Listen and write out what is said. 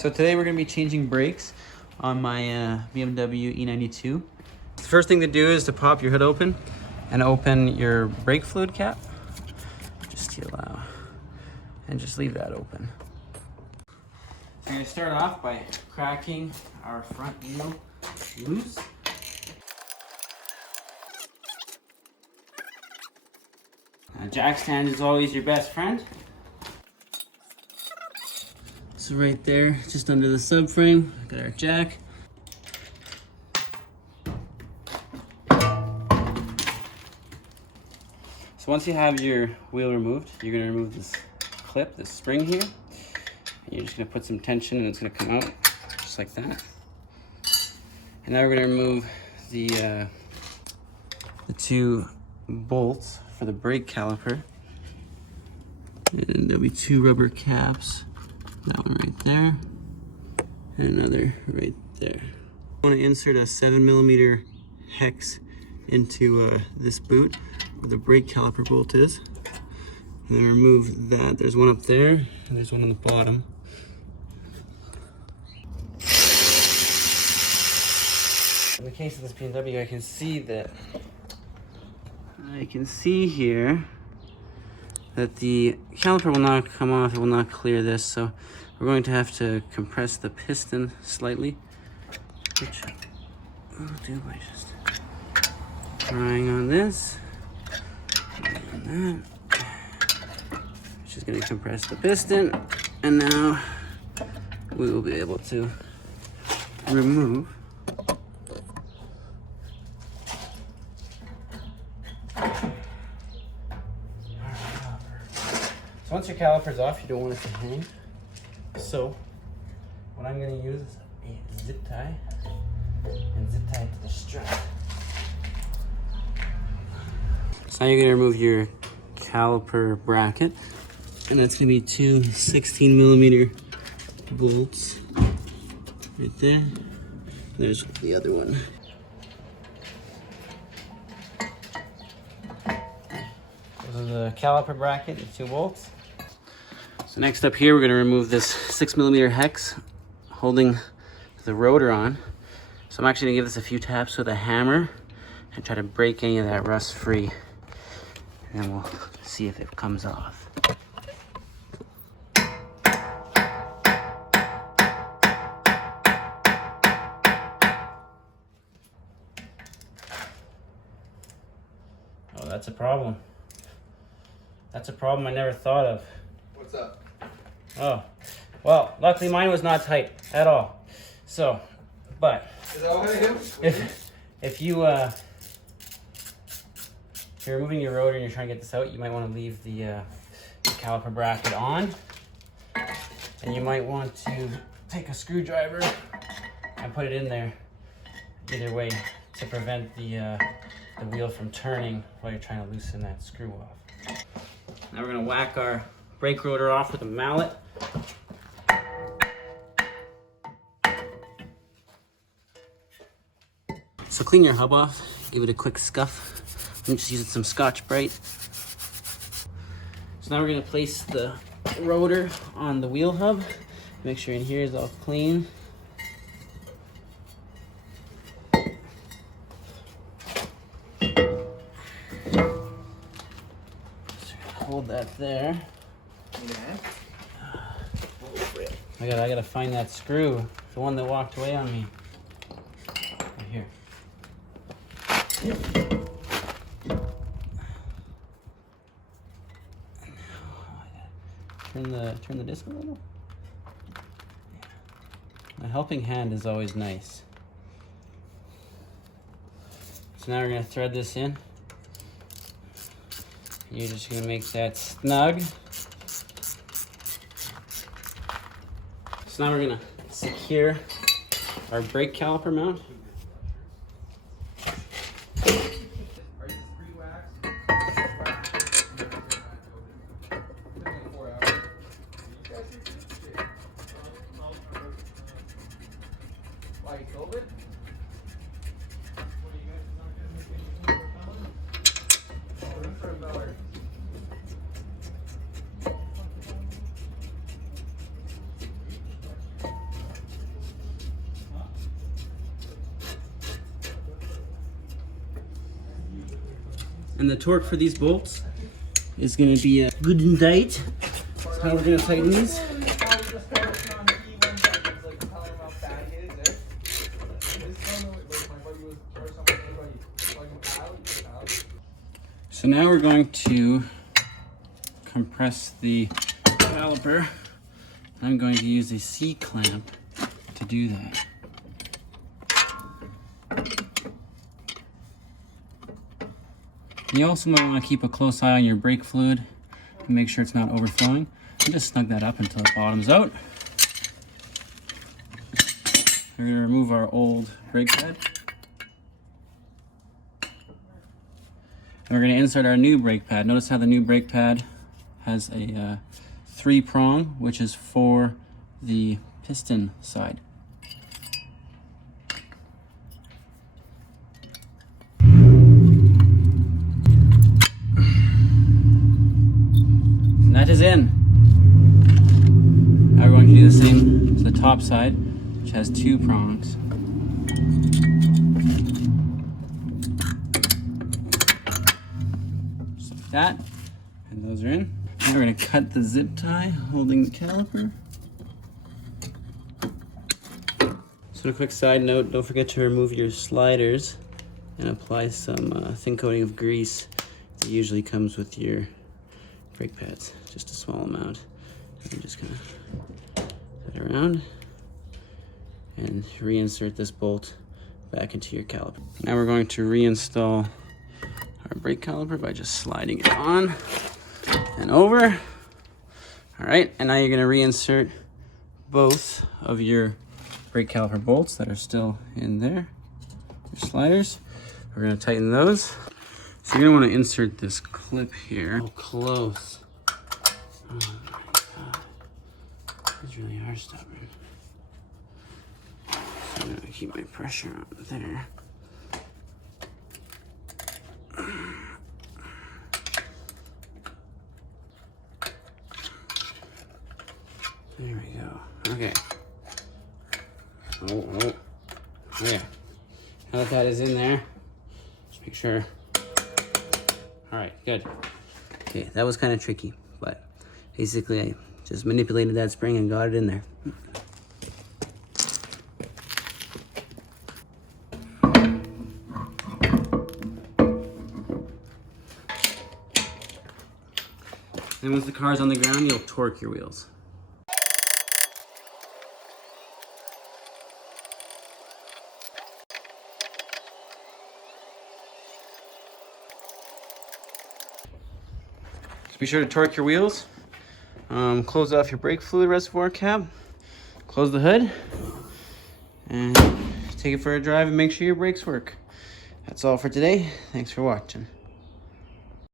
So today we're going to be changing brakes on my BMW E92. The first thing to do is to pop your hood open and open your brake fluid cap. Just to allow, and just leave that open. So we're going to start off by cracking our front wheel loose. Jack stand is always your best friend. So right there, just under the subframe, got our jack. So once you have your wheel removed, you're going to remove this clip, this spring here. And you're just going to put some tension and it's going to come out, just like that. And now we're going to remove the two bolts for the brake caliper. And there'll be two rubber caps. That one right there, and another right there. I want to insert a 7mm hex into this boot where the brake caliper bolt is, and then remove that. There's one up there, and there's one on the bottom. In the case of this BMW, I can see here that the caliper will not come off, it will not clear this, so we're going to have to compress the piston slightly, which I'll do by just trying on this and that. It's just going to compress the piston, and now we will be able to remove So once your caliper's off, you don't want it to hang. So what I'm going to use is a zip tie and zip tie it to the strap. So now you're going to remove your caliper bracket, and that's going to be two 16mm bolts right there. There's the other one. This is the caliper bracket, the two bolts. So next up here, we're going to remove this 6mm hex holding the rotor on. So I'm actually going to give this a few taps with a hammer and try to break any of that rust free. And then we'll see if it comes off. Oh, that's a problem. That's a problem I never thought of. What's up? Oh, well, luckily mine was not tight at all. So, but Is that what I am? if you're removing your rotor and you're trying to get this out, you might want to leave the caliper bracket on, and you might want to take a screwdriver and put it in there. Either way, to prevent the wheel from turning while you're trying to loosen that screw off. Now we're going to whack our brake rotor off with a mallet. So clean your hub off, give it a quick scuff. I'm just using some Scotch-Brite. So now we're going to place the rotor on the wheel hub. Make sure in here is all clean. Hold that there. I gotta find that screw, the one that walked away on me. Right here. Turn the disc a little. A helping hand is always nice. So now we're gonna thread this in. You're just going to make that snug. So now we're going to secure our brake caliper mount. And the torque for these bolts is going to be good and tight. That's how we're going to tighten these. So now we're going to compress the caliper. I'm going to use a C-clamp to do that. You also might want to keep a close eye on your brake fluid and make sure it's not overflowing. And just snug that up until it bottoms out. We're going to remove our old brake pad. And we're going to insert our new brake pad. Notice how the new brake pad has a 3-prong, which is for the piston side. And that is in. Now we're going to do the same to the top side, which has 2 prongs. Just like that. And those are in. Now we're going to cut the zip tie holding the caliper. So a quick side note, don't forget to remove your sliders and apply some thin coating of grease that usually comes with your brake pads. Just a small amount. I'm just going to put it around and reinsert this bolt back into your caliper. Now we're going to reinstall our brake caliper by just sliding it on and over. All right, and now you're going to reinsert both of your brake caliper bolts that are still in there, your sliders. We're going to tighten those. So you're going to want to insert this clip here. Oh, close. Oh my God. These really are stubborn. So I'm going to keep my pressure on there. There we go. Okay. Oh. Okay. Now that that is in there, just make sure. All right, good. Okay, that was kind of tricky, but basically I just manipulated that spring and got it in there. And once the car's on the ground, you'll torque your wheels. Be sure to torque your wheels, close off your brake fluid reservoir cap, close the hood, and take it for a drive and make sure your brakes work. That's all for today. Thanks for watching.